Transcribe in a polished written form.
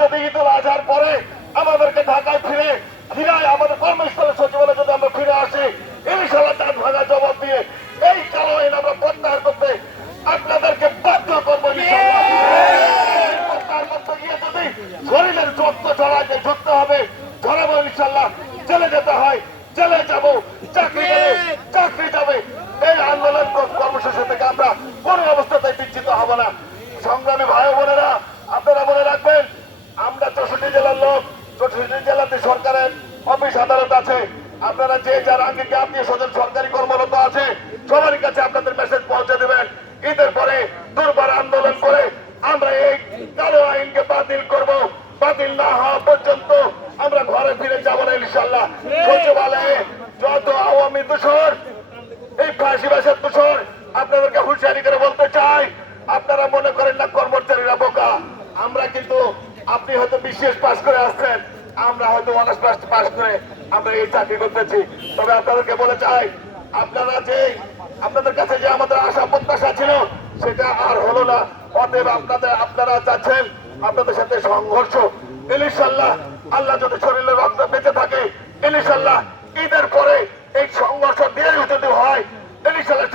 যদি ঈদুল আজহার পরে আমাদেরকে ঢাকায় ফিরে আমাদের কর্মস্থলে সচিবালয়ে যদি আমরা ফিরে আসি, ইনশাআল্লাহ দাঁত ভাঙা জবাব দিয়ে এই কালো আইন আমরা প্রত্যাহার করতে আপনাদেরকে বাধ্য করবো। প্রত্যাহার করতে গিয়ে যদি শরীরের রক্ত ঝরাতে ঝুঁকতে হবে, ঝরাবো ইনশাআল্লাহ। জেলে যেতে হয় জেলে যাব, চাকরি গেলে চাকরি যাবে। এই আন্দোলন কর্মসূচি থেকে আমরা কোনো অবস্থাতেই বিচ্ছিন্ন হব না। সংগ্রামী ভাই বোনেরা, আপনারা মনে রাখবেন, আমরা 64 জেলার লোক, 64 জেলাতে সরকারের অফিস আদালত আছে। আপনারা যে যার আঙ্গিকে আত্মীয় স্বজন সরকারি কর্মরত আছে, সবার কাছে আপনাদের মেসেজ পৌঁছে দেবেন। ঈদের পরে দুর্বার আন্দোলন করে আমরা এই কালো আইনকে বাতিল করব। বাতিল না হওয়া পর্যন্ত আমরা ঘরে ফিরে যাব না ইনশাআল্লাহ। সচিবালয়ে যত আওয়ামী দূষর, এই ফাঁসিবাসের দূষর, আপনাদেরকে হুঁশিয়ারি করে বলতে চাই, আপনারা মনে করেন না কর্মচারীরা বোকা। আমরা কিন্তু, আপনি হয়তো বিশেষ পাস করে আসছেন, আমরা হয়তো অনার্স পাস করে আমরা এই চাকরি করতেছি। তবে আপনাদেরকে বলে চাই, আপনাদের কাছে যে আমাদের আশা প্রত্যাশা ছিল সেটা আর হলো না। অতএব আপনারা চাচ্ছেন আপনাদের সাথে সংঘর্ষ। ইনশাআল্লাহ আল্লাহ যদি শরীরে রক্ত বেঁচে থাকে, ইনশাআল্লাহ ঈদের পরে এই সংঘর্ষ দিয়ে যদি হয়, ইনশাআল্লাহ